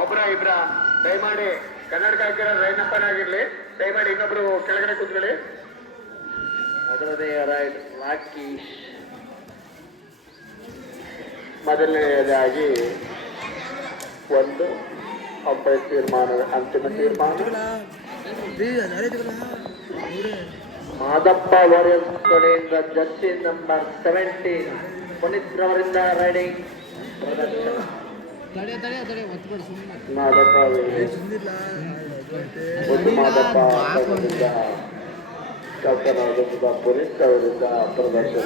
ಒಬ್ರ ಇಬ್ರ ದಯಮಾಡಿ ಕನ್ನಡಕ ಹಾಕಿರೋ ರೈನಪ್ಪನ ಆಗಿರ್ಲಿ, ದಯಮಾಡಿ ಇನ್ನೊಬ್ರು ಕೆಳಗಡೆ ಕೂತ್ಕೊಳ್ಳಿ. ಮೊದಲನೆಯ ರೈಡ್ ರಾಕೇಶ್. ಮೊದಲನೆಯದಾಗಿ ಒಂದು ಅಂಪೈರ್ ತೀರ್ಮಾನ, ಅಂತಿಮ ತೀರ್ಮಾನ ಮಾದಪ್ಪ ವಾರಿಯರ್ಸ್ ಕಡೆಯಿಂದ ಜರ್ಸಿ ನಂಬರ್ 17 ಪುನೀತ್ ರವರಿಂದ ರೈಡಿಂಗ್ ಪ್ರದರ್ಶನ. ಮಾದಪ್ಪ ಅವರಿಂದ ಕಲ್ಪನಾದ ಪುನೀತ್ ಅವರಿಂದ ಪ್ರದರ್ಶನ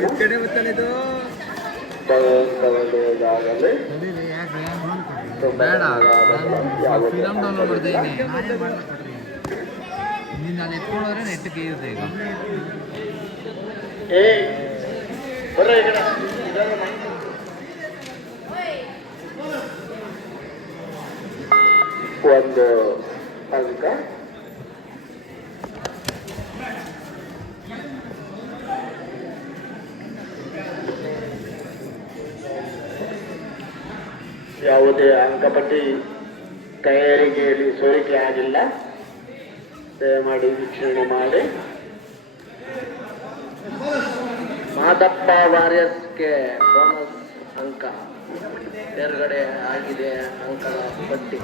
ತಗೊಂಡಾಗಲೇ ಒಂದು ಅಂಕ. ಯಾವುದೇ ಅಂಕಪಟ್ಟಿ ತಯಾರಿಕೆಯಲ್ಲಿ ಸೋರಿಕೆ ಆಗಿಲ್ಲ, ದಯಮಾಡಿ ವೀಕ್ಷಣೆ ಮಾಡಿ. ಮಾದಪ್ಪ ವಾರಿಯರ್ಸ್ಗೆ ಬೋನಸ್ ಅಂಕ ತೆರಗಡೆ ಆಗಿದೆ ಅಂಕಗಳ ಪಟ್ಟಿ.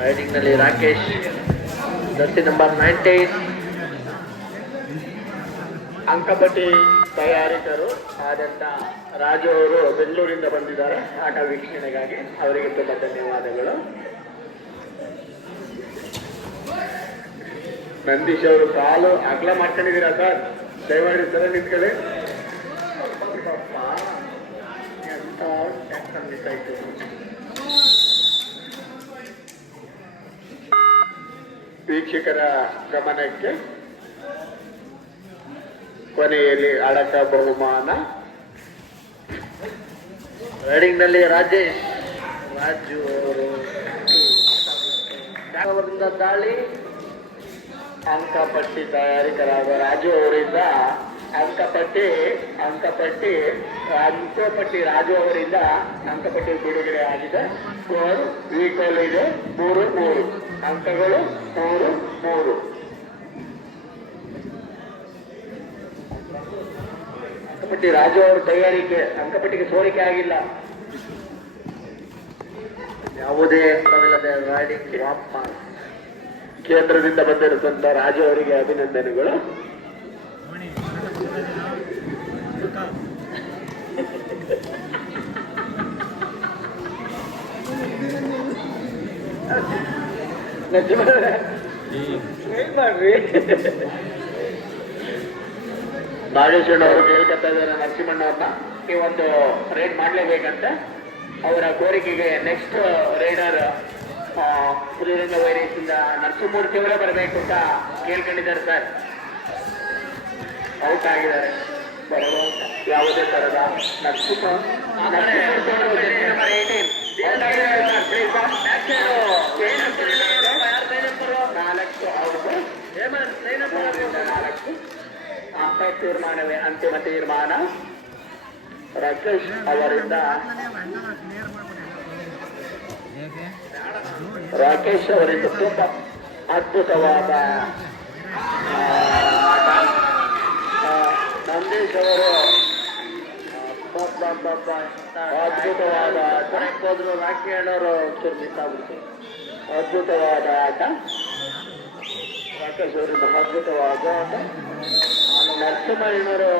ರೈಡಿಂಗ್ ನಲ್ಲಿ ರಾಕೇಶ್ ಜರ್ಸಿ ನಂಬರ್ 19. ಅಂಕಪಟ್ಟಿ ತಯಾರಿಕರು ಆದಂತ ರಾಜು ಅವರು ಬೆಂಗಳೂರಿಂದ ಬಂದಿದ್ದಾರೆ ಆಟ ವೀಕ್ಷಣೆಗಾಗಿ, ಅವರಿಗೆ ತುಂಬ ಧನ್ಯವಾದಗಳು. ನಂದೀಶ್ ಅವರು ಕಾಲು ಅಗಲ ಮಾಡ್ಕೊಂಡಿದ್ದೀರಾ ಸರ್? ದಯಮಾಡಿ ಸರ ನಿಂತ್ಕೊಳ್ಳಿ. ವೀಕ್ಷಕರ ಗಮನಕ್ಕೆ ಕೊನೆಯಲ್ಲಿ ಅಡಕ ಬಹುಮಾನ. ರೈಡಿಂಗ್ ನಲ್ಲಿ ರಾಜೇಶ್ ರಾಜು ಅವರಿಂದ ದಾಳಿ. ಅಂಕಪಟ್ಟಿ ತಯಾರಿಕರಾದ ರಾಜು ಅವರಿಂದ ಅಂಕಪಟ್ಟಿ ರಾಜು ಅವರಿಂದ ಅಂಕಪಟ್ಟಿ ಬಿಡುಗಡೆ ಆಗಿದೆ. ಸ್ಕೋರ್ ಈಕ್ವಲ್ ಇದೆ 3-3, ಅಂಕಗಳು 3-3. ಅಂಕಪಟ್ಟಿ ರಾಜು ಅವರ ತಯಾರಿಕೆ, ಅಂಕಪಟ್ಟಿಗೆ ಸೋರಿಕೆ ಆಗಿಲ್ಲ. ಯಾವುದೇ ಅಂಕವಿಲ್ಲದೆ ರೈಡಿಂಗ್ ವಾಪಸ್. ಕೇಂದ್ರದಿಂದ ಬಂದಿರುವಂತ ರಾಜು ಅವರಿಗೆ ಅಭಿನಂದನೆಗಳು. ನಾಗೇಶ್ವರ ಅವರು ಕೇಳ್ಕೊತಾ ಇದ್ದಾರೆ ನರಸಿಂಹಣ್ಣವ್ರನ್ನ, ಈ ಒಂದು ರೈಡ್ ಮಾಡ್ಲೇಬೇಕಂತ. ಅವರ ಕೋರಿಕೆಗೆ ನೆಕ್ಸ್ಟ್ ರೈಡರ್ ಶ್ರೀರಂಗ ವೈರಸ್ಸಿಂದ ನರಸಿಂಹಮೂರ್ತಿ ಅವರೇ ಬರಬೇಕು ಅಂತ ಕೇಳ್ಕೊಂಡಿದ್ದಾರೆ ಸರ್. ಔಟ್ ಆಗಿದ್ದಾರೆ, ಬರಲು ಯಾವುದೇ ತರದ ನರಸಿಂಹ ಅಂಪೈರ್ ತೀರ್ಮಾನವೇ ಅಂತಿಮ ತೀರ್ಮಾನ. ರಾಕೇಶ್ ಅವರಿಂದ ತುಂಬಾ ಅದ್ಭುತವಾದ ನಂದೀಶ್ ಅವರು ಅದ್ಭುತವಾದ ಹೋದ್ರು. ರಾಕಿ ಅಣ್ಣವರು ಅದ್ಭುತವಾದ ಆಟ. ರಾಕೇಶ್ ಅವರಿಂದ ಅದ್ಭುತವಾದ ಆಟ. ನರಸಿಂಹಣ್ಣವರು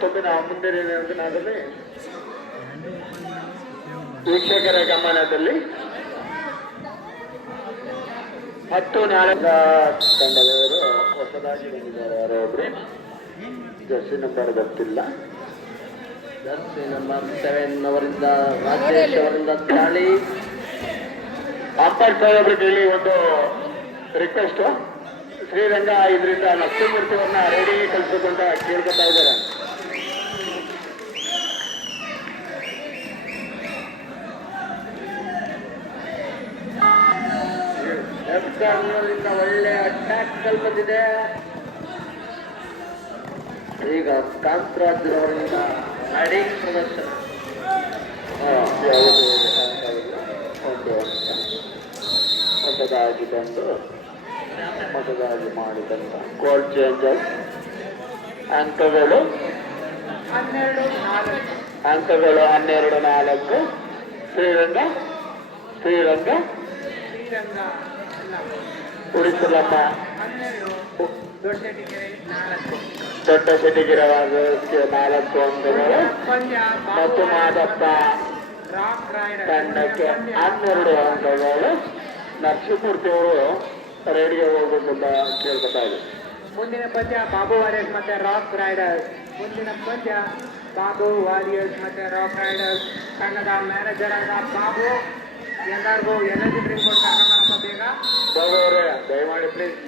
ತುಂಬಿನ ಮುಂದಿನ ದಿನದಲ್ಲಿ ವೀಕ್ಷಕರ ಗಮನದಲ್ಲಿ 10-4 ತಂಡದವರು ಹೊಸದಾಗಿ ಬಂದಿದ್ದಾರೆ. ಯಾರೊಬ್ರು ಜರ್ಸಿ ನಂಬರ್ ಗೊತ್ತಿಲ್ಲ. ಜರ್ಸಿ ನಂಬರ್ 7 ಅವರಿಂದ ರಾಜೇಶ್ ಅವರಿಂದ ದಾಳಿ. ಅಂಪೈರ್ ಸಾಹೇಬ್ರಿಗೆ ಒಂದು ರಿಕ್ವೆಸ್ಟ್, ಶ್ರೀರಂಗ ಇದರಿಂದ ನರಸಿಂಹಮೂರ್ತಿ ಅವ್ರನ್ನ ರೆಡಿಗೆ ಕಳಿಸ್ಬೇಕು ಅಂತ ಕೇಳ್ಕೊತಾ ಇದ್ದಾರೆ. ಒಳ್ಳೆ ಅಟ್ಯಾಕ್ ಬಂದಿದೆ. ಈಗ ಕಾಂತರಾಜ್ ಅವರಿಂದ ರೈಡಿಂಗ್ ಪ್ರದರ್ಶನ. ತಂದು ಮತದಾಗಿ ಮಾಡಿದಂತ ಕೋಲ್ ಚೇಂಜಸ್ ಅಂಕಗಳು 12-4 ಶ್ರೀರಂಗ ಉಳಿಸಲಮ್ಮ ದೊಡ್ಡ ಶೆಟ್ಟಿಗೆರೆ 4 ಅಂಕಗಳು ಮತ್ತು ಮಾದಪ್ಪ ತಂಡಕ್ಕೆ 12 ಅಂಕಗಳು. ನರಸಿಂಹಮೂರ್ತಿ ಅವರು ರೇಡಿಯೋ ಹೋಗೋದನ್ನ ಕೇಳ್ಕೊತಾ ಇದೆ. ಮುಂದಿನ ಪಂದ್ಯ ಬಾಬು ವಾರಿಯರ್ಸ್ ಮತ್ತೆ ರಾಕ್ ರೈಡರ್ಸ್. ಮುಂದಿನ ಪಂದ್ಯ ಬಾಬು ವಾರಿಯರ್ಸ್ ಮತ್ತೆ ರಾಕ್ ರೈಡರ್ಸ್. ತಂಡದ ಮ್ಯಾನೇಜರ್ ಆದ ಬಾಬು ಎಲ್ಲರಿಗೂ ಎನರ್ಜಿ ಡ್ರಿಂಕ್ ಕೊಡ್ತಾರಪ್ಪ ಬೇಗ. ಬಾಬು ಅವರೇ ದಯಮಾಡಿ ಪ್ಲೀಸ್.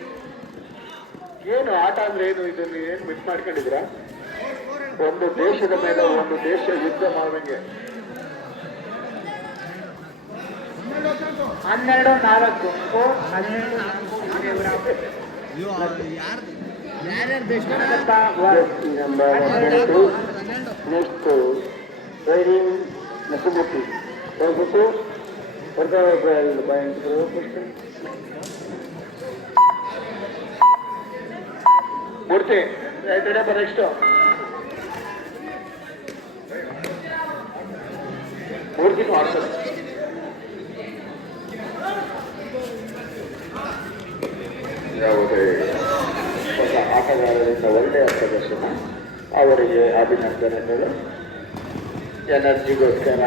ಏನು ಆಟ ಅಂದ್ರೆ ಏನು, ಇದನ್ನು ಏನು ಮಿಸ್ ಮಾಡ್ಕೊಂಡಿದ್ರ? ಒಂದು ದೇಶದ ಮೇಲೆ ಒಂದು ದೇಶ ಯುದ್ಧ ಮಾಡುವಂಗೆ. 12-4 ನೆಕ್ಸ್ಟ್ ರೈಡಿಂಗ್ ನಸುಮುಟ್ಟಿ ಮೂರ್ತಿ ರೈಟ್ ನೆಕ್ಸ್ಟ್ ಮೂರ್ತಿ ಮಾಡ್ತಾರೆ. ಯಾವುದೇ ಹೊಸ ಆಟಗಾರರಿಂದ ಒಳ್ಳೆಯ ಪ್ರದರ್ಶನ, ಅವರಿಗೆ ಅಭಿನಂದನೆಗಳು. ಎನರ್ಜಿಗೋಸ್ಕರ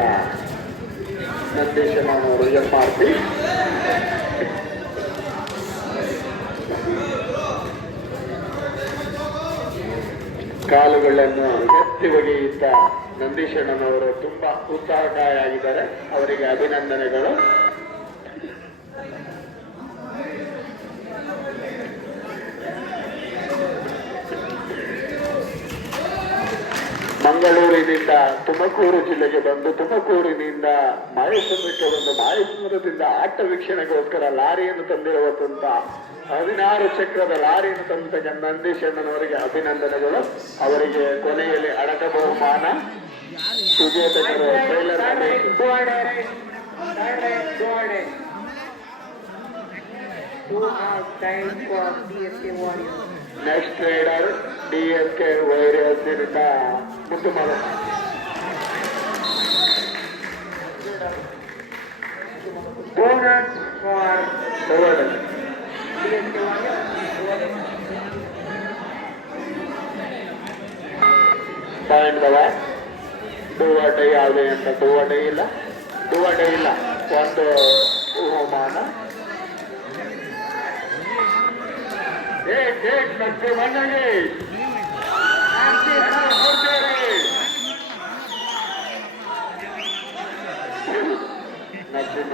ನಂದೀಶನವರು ಮಾಡ್ತಿ ಕಾಲುಗಳನ್ನು ಎತ್ತಿ ಒಗೆಯುತ್ತ ನಂದೀಶಣ್ಣನವರು ತುಂಬಾ ಉತ್ಸಾಹಕಾರಿಯಾಗಿದ್ದಾರೆ. ಅವರಿಗೆ ಅಭಿನಂದನೆಗಳು. ಮಂಗಳೂರಿನಿಂದ ತುಮಕೂರು ಜಿಲ್ಲೆಗೆ ಬಂದು ತುಮಕೂರಿನಿಂದ ಮಾಯಸಂದ್ರಕ್ಕೆ ಬಂದು ಮಾಯಸಂದ್ರದಿಂದ ಆಟ ವೀಕ್ಷಣೆಗೋಸ್ಕರ ಲಾರಿಯನ್ನು ತಂದಿರುವಂತ 16 ಚಕ್ರದ ಲಾರಿಯನ್ನು ತಂದ ನಂದೀಶಣ್ಣನವರಿಗೆ ಅಭಿನಂದನೆಗಳು. ಅವರಿಗೆ ಕೊನೆಯಲ್ಲಿ ಅಡಕ ಬಹುಮಾನ ಸುಜೇತಕರು trailer. Next rider DSK virus ಇರುತ್ತ ಮುದ್ದು ಮಾಡ ಪಾಯಿಂಟ್ ಡೂವಟೈ ಯಾವುದೇ ಅಂತ ಡೂವಟೈ ಇಲ್ಲ ಒಂದು ಬಹುಮಾನ. ಮತ್ತೆ ಮನೆಗೆ ನಚ್ಚಿನ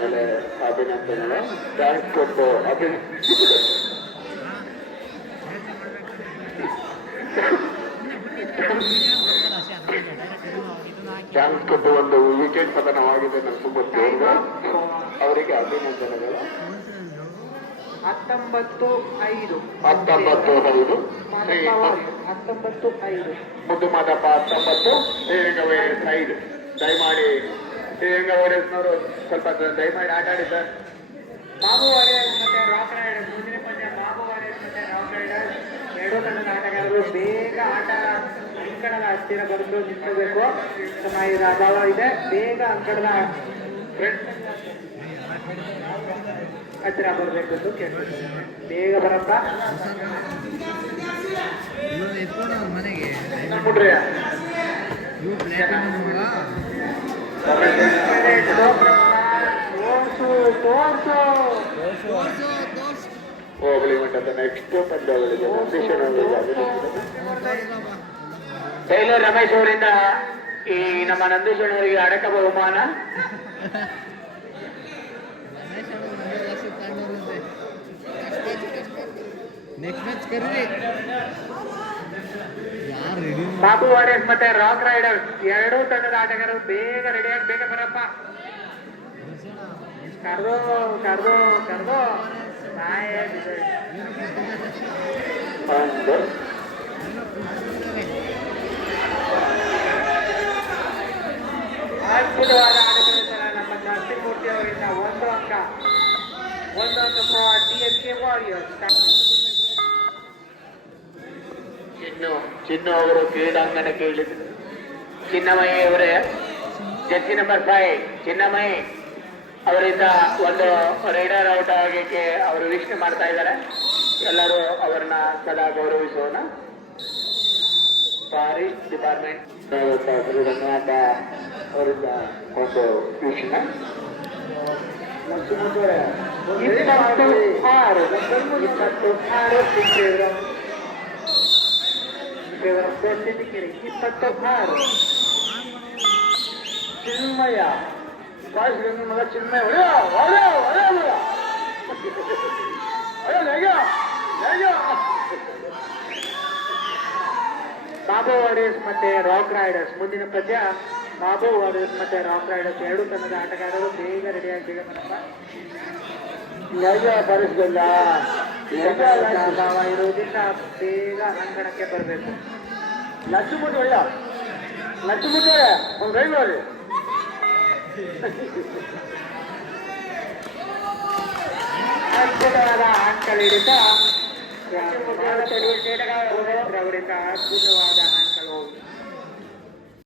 ಮೇಲೆ ಅಭಿನಂದನೆಗಳು. ಥ್ಯಾಂಕ್ಸ್ ಕೊಟ್ಟು ಚಾನ್ಸ್ ಕೊಟ್ಟು ಒಂದು ವಿಕೆಟ್ ಪತನವಾಗಿದೆ ನರಸಿಂಹಮೂರ್ತಿ ಅವರಿಗೆ ಅಭಿನಂದನೆಗಳು. 19-5 ಮುದ್ದು ಮಾದಪ್ಪ 19 ಶ್ರೀರಂಗ ವೈರಸ್ 5. ದಯಮಾಡಿ ಶ್ರೀರಂಗ ವೈರಸ್ನವರು ಸ್ವಲ್ಪ ದಯಮಾಡಿ ಆಟ ಆಡಿ ಸರ್. ಬಾಬು ವಾರಿಯರ್ಸ್ ಮತ್ತೆ ರಾಕ್ ರೈಡರ್ಸ್. ಮುಂದಿನ ಪಂದ್ಯ ಬಾಬು ವಾರಿಯರ್ಸ್ ಮತ್ತೆ ರಾಕ್ ರೈಡರ್ಸ್. ಎರಡೂ ತಂಡದ ಆಟಗಾರರು ಬೇಗ ಆಟ ಅಂಕಣದ ಹತ್ತಿರ ಬರೆದು ನಿಂತಬೇಕು. ಸಮಯದ ಅಭಾವ ಇದೆ. ಬೇಗ ಅಂಕಣದ ಹತ್ತಿರ ಬರಬೇಕು ಎಂದು ಕೇಳ್ತಿದ್ದಾರೆ. ಬೇಗ ಬರಪ್ಪ. ಮನೆಗೆ ಹೋಗಲಿ ಮಟ್ಟದ ನೆಕ್ಸ್ಟ್ ಪಂದ್ಯಾವಳಿಗೆ ಟೈಲರ್ ರಮೇಶ್ ಅವರಿಂದ ಈ ನಮ್ಮ ನಂದೀಶಣ್ಣವರಿಗೆ ಅಡಕ ಬಹುಮಾನ. ಬಾಬು ವಾರಿಯರ್ಸ್ ಮತ್ತೆ ರಾಕ್ ರೈಡರ್ಸ್ ಎರಡೂ ತಂಡದ ಆಟಗಾರರು ಬೇಗ ರೆಡಿಯಾಗಿ ಬೇಗ ಬರಪ್ಪ. ಕರ್ದು ಅದ್ಭುತವಾದ ಆಟ ಪ್ರದರ್ಶನ ನಮ್ಮ ನರಸಿಂಹಮೂರ್ತಿ ಅವರಿಂದ 1 ಅಂಕ. 1 on the for DSK Warriors. ಚಿನ್ನು ಅವರು ಕ್ರೀಡಾಂಗಣಕ್ಕೆ ಇಳಿದ್ರು. ಚಿನ್ನಮಯಿ ಅವರೇ ಜರ್ಸಿ ನಂಬರ್ 5 ಚಿನ್ನಮಯಿ ಅವರಿಂದ ಒಂದು ರೈಡರ್ ಔಟ್ ಆಗಕ್ಕೆ ಅವರು ವೀಕ್ಷಣೆ ಮಾಡ್ತಾ ಇದ್ದಾರೆ. ಎಲ್ಲರೂ ಅವರನ್ನ ಸದಾ ಗೌರವಿಸೋಣ. ಫಾರೆಸ್ಟ್ ಡಿಪಾರ್ಟ್ಮೆಂಟ್ ರಂಗನಾಥ ಅವರಿಂದ ಒಂದು ವೀಕ್ಷಣೆ. 26 ಚಿನ್ಮಯ ಫಾಸ್ಟ್ ಮಗ ಚಿನ್ಮಯ ಹೊಡೆಯ ಹೊಡೆಯ ಹೊಡೆಯ ಮಗ ಬಾಬು ವಾರಿಯರ್ಸ್ ಮತ್ತೆ ರಾಕ್ ರೈಡರ್ಸ್ ಮುಂದಿನ ಪದ್ಯ. ಬಾಬು ವಾರಿಯರ್ಸ್ ಮತ್ತೆ ರಾಕ್ ರೈಡರ್ಸ್ ಎರಡು ತಂಡದ ಆಟಗಾರರು ಬೇಗ ರೆಡಿಯಾಗಿ ಬೇಗ ಬರಪ್ಪ. ಬರಿಸಲ್ಲ ಭಾವ ಇರುವುದರಿಂದ ಬೇಗ ಅಂಗಣಕ್ಕೆ ಬರಬೇಕು. ಲಕ್ಷ್ಮುಟ್ಟು ಒಳ್ಳ ಲಕ್ಷ್ಮುಟ್ಟು ಒಂದು ರೈಲ್ ನೋಡಿ. ಅದ್ಭುತವಾದ ಆಂಕಲ್ ಹಿಡಿತ ಅವರಿಂದ ಅದ್ಭುತವಾದ ಆಂಕಲ್